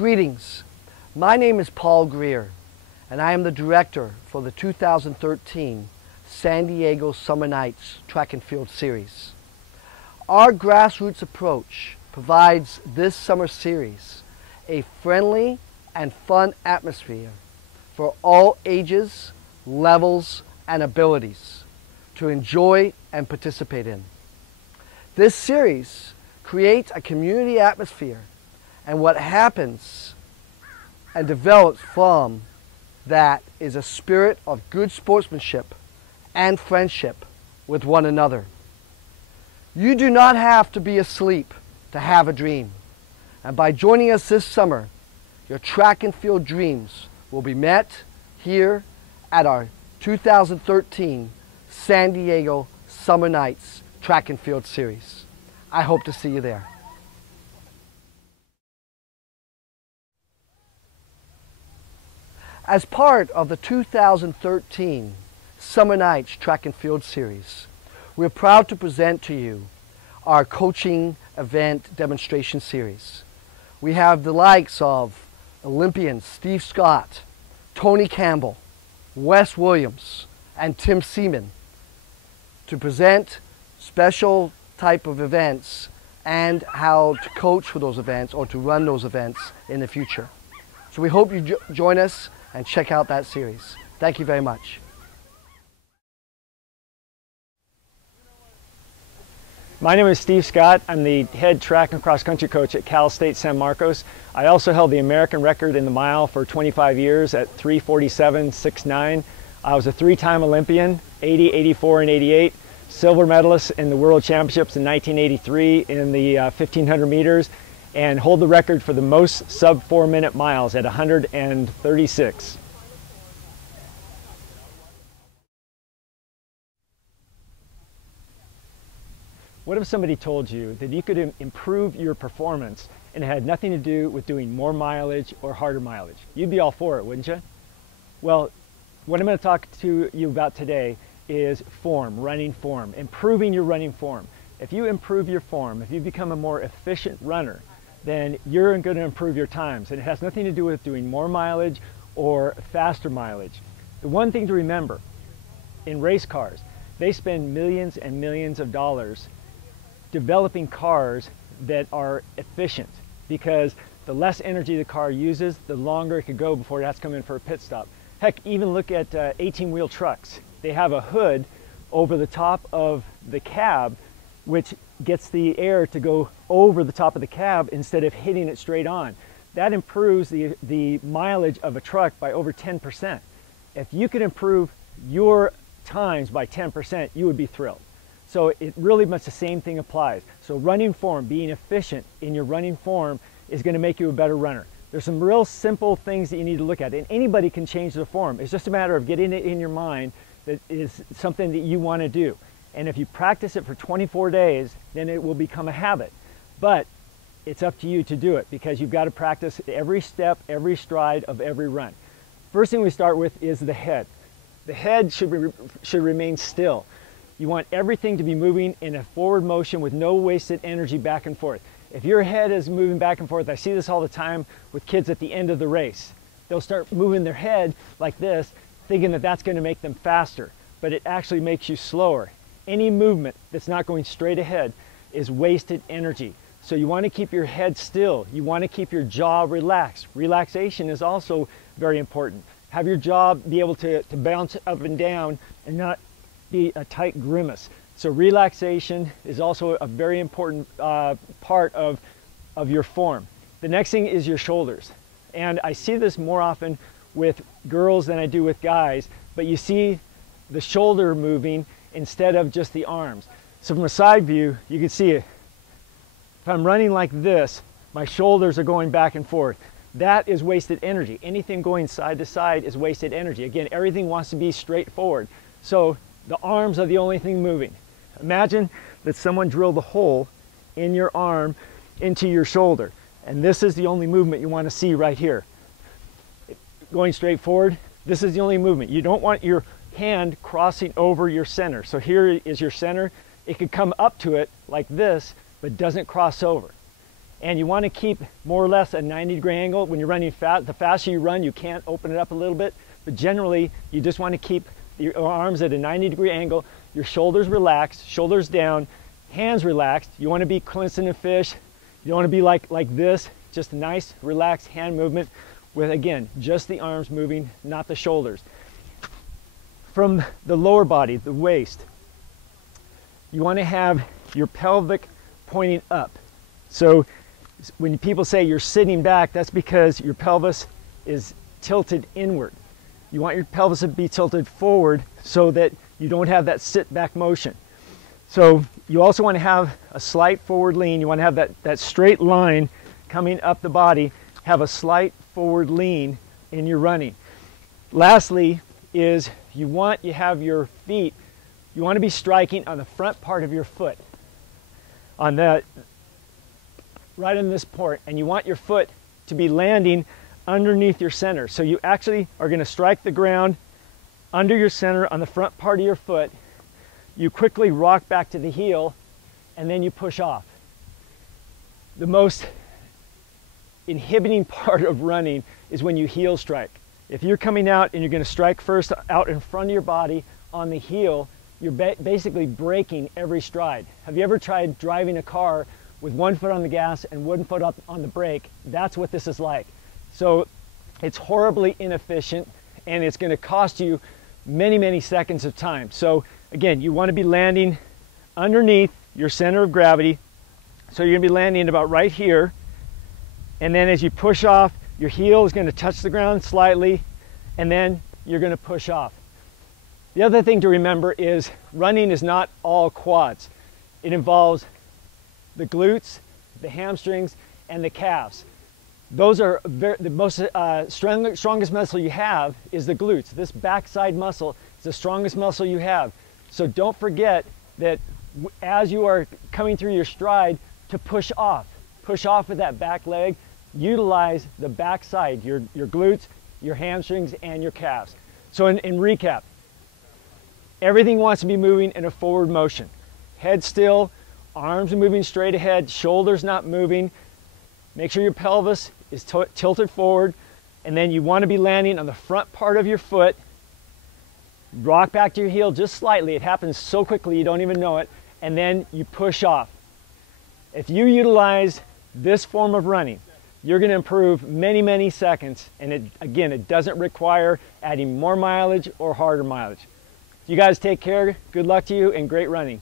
Greetings, my name is Paul Greer and I am the director for the 2013 San Diego Summer Nights Track and Field Series. Our grassroots approach provides this summer series a friendly and fun atmosphere for all ages, levels, and abilities to enjoy and participate in. This series creates a community atmosphere, and what happens and develops from that is a spirit of good sportsmanship and friendship with one another. You do not have to be asleep to have a dream, and by joining us this summer, your track and field dreams will be met here at our 2013 San Diego Summer Nights Track and Field Series. I hope to see you there. As part of the 2013 Summer Nights Track and Field Series, we're proud to present to you our coaching event demonstration series. We have the likes of Olympians Steve Scott, Tony Campbell, Wes Williams, and Tim Seaman to present special type of events and how to coach for those events or to run those events in the future. So we hope you join us and check out that series. Thank you very much. My name is Steve Scott. I'm the head track and cross country coach at Cal State San Marcos. I also held the American record in the mile for 25 years at 3:47.69. I was a three-time Olympian, 80, 84, and 88, silver medalist in the World Championships in 1983 in the 1500 meters, and hold the record for the most sub 4-minute miles at 136. What if somebody told you that you could improve your performance and it had nothing to do with doing more mileage or harder mileage? You'd be all for it, wouldn't you? Well, what I'm going to talk to you about today is form, running form, improving your running form. If you improve your form, if you become a more efficient runner, then you're going to improve your times. And it has nothing to do with doing more mileage or faster mileage. The one thing to remember, in race cars, they spend millions and millions of dollars developing cars that are efficient, because the less energy the car uses, the longer it could go before it has to come in for a pit stop. Heck, even look at 18-wheel trucks. They have a hood over the top of the cab, which gets the air to go over the top of the cab instead of hitting it straight on. That improves the mileage of a truck by over 10%. If you could improve your times by 10%, you would be thrilled. So it really much the same thing applies. So running form, being efficient in your running form is going to make you a better runner. There's some real simple things that you need to look at, and anybody can change the form. It's just a matter of getting it in your mind that is something that you want to do. And if you practice it for 24 days, then it will become a habit. But it's up to you to do it, because you've got to practice every step, every stride of every run. First thing we start with is the head. The head should remain still. You want everything to be moving in a forward motion with no wasted energy back and forth. If your head is moving back and forth, I see this all the time with kids at the end of the race. They'll start moving their head like this, thinking that that's going to make them faster, but it actually makes you slower. Any movement that's not going straight ahead is wasted energy. So you want to keep your head still. You want to keep your jaw relaxed. Relaxation is also very important. Have your jaw be able to bounce up and down and not be a tight grimace. So relaxation is also a very important part of your form. The next thing is your shoulders. And I see this more often with girls than I do with guys, but you see the shoulder moving instead of just the arms. So from a side view, you can see it. If I'm running like this, my shoulders are going back and forth. That is wasted energy. Anything going side to side is wasted energy. Again, everything wants to be straight forward. So the arms are the only thing moving. Imagine that someone drilled a hole in your arm into your shoulder, and this is the only movement you want to see right here. Going straight forward, this is the only movement. You don't want your hand crossing over your center. So here is your center. It could come up to it like this, but doesn't cross over. And you want to keep more or less a 90-degree angle. When you're running fast, the faster you run, you can't open it up a little bit. But generally, you just want to keep your arms at a 90-degree angle, your shoulders relaxed, shoulders down, hands relaxed. You want to be cleansing a fish. You don't want to be like this, just a nice, relaxed hand movement with, again, just the arms moving, not the shoulders. From the lower body, the waist, you want to have your pelvic pointing up. So when people say you're sitting back, that's because your pelvis is tilted inward. You want your pelvis to be tilted forward so that you don't have that sit back motion. So you also want to have a slight forward lean. You want to have that straight line coming up the body, have a slight forward lean in your running. Lastly is you have your feet, you want to be striking on the front part of your foot, on that, right in this port, and you want your foot to be landing underneath your center. So you actually are going to strike the ground under your center on the front part of your foot. You quickly rock back to the heel, and then you push off. The most inhibiting part of running is when you heel strike. If you're coming out and you're going to strike first out in front of your body on the heel, you're basically breaking every stride. Have you ever tried driving a car with one foot on the gas and one foot up on the brake? That's what this is like. So it's horribly inefficient, and it's going to cost you many, many seconds of time. So again, you want to be landing underneath your center of gravity. So you're going to be landing about right here. And then as you push off, your heel is going to touch the ground slightly, and then you're going to push off. The other thing to remember is running is not all quads. It involves the glutes, the hamstrings, and the calves. Those are the most strongest muscle you have is the glutes. This backside muscle is the strongest muscle you have. So don't forget that as you are coming through your stride, to push off with that back leg. Utilize the backside, your glutes, your hamstrings, and your calves. So in recap, everything wants to be moving in a forward motion. Head still, arms are moving straight ahead, shoulders not moving. Make sure your pelvis is tilted forward, and then you want to be landing on the front part of your foot. Rock back to your heel just slightly. It happens so quickly you don't even know it, and then you push off. If you utilize this form of running, you're going to improve many, many seconds, and again, it doesn't require adding more mileage or harder mileage. You guys take care, good luck to you, and great running.